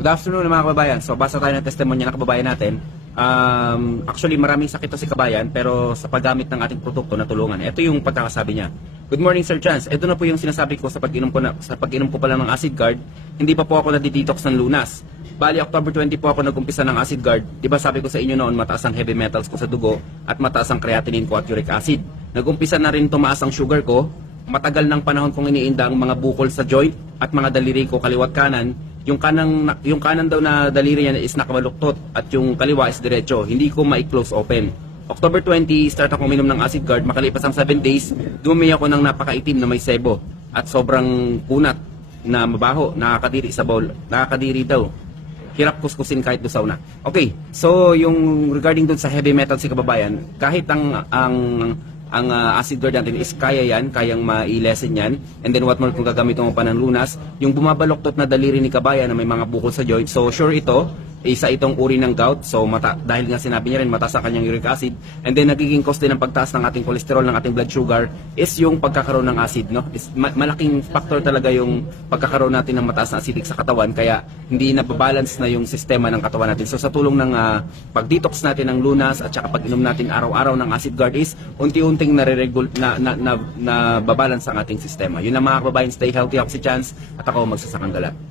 Good afternoon mga kababayan. So basa tayo ng testimonya ng kababayan natin. Um, actually maraming sakit to si kabayan pero sa paggamit ng ating produkto natulungan. Ito yung pagkakasabi niya. Good morning Sir Chance. Ito na po yung sinasabi ko sa pag-inom ko na, sa pag-inom ko pa lang ng acid guard. Hindi pa po ako nadidetox ng lunas. Bali October 20 po ako nag-umpisa ng acid guard. 'Di ba sabi ko sa inyo noon mataas ang heavy metals ko sa dugo at mataas ang creatinine ko at uric acid. Nag-umpisa na rin tumaas ang sugar ko matagal ng panahon kong iniinda ang mga bukol sa joint at mga daliri ko kaliwat kanan. Yung kanang yung kanan daw na daliri niya is nakabaluktot at yung kaliwa is diretso. Hindi ko mai-close open. October 20, start ako minom ng acid guard. Makalipas ang 7 days, dumumi ako ng napakaitim na may sebo at sobrang kunat na mabaho, nakakadiri sa bowl. Nakakadiri daw hirap kuskusin kahit doon sauna. Okay, so yung regarding doon sa heavy metal si kababayan, kahit ang ang ang ah, acid guard natin is kaya yan, kayang ma-lessen yan. And then what more kung gagamitin mo pa ng lunas, yung bumabaloktot na daliri ni kabayan na may mga bukol sa joint. So sure ito, isa itong uri ng gout. So mata dahil nga sinabi niya rin mataas ang kanyang uric acid and then nagiging cause din ng pagtaas ng ating cholesterol, ng ating blood sugar is yung pagkakaroon ng acid, no? Is ma- malaking factor talaga yung pagkakaroon natin ng mataas na acidic sa katawan kaya hindi na balance na yung sistema ng katawan natin. So sa tulong ng ah, pag-detox natin ng lunas at saka pag-inom natin araw-araw ng acid guard is unti-unting nare-regul na na, na, na babalance ang ating sistema. Yun ang mga kababayan, stay healthy ako si Chance at ako magsasakang galat.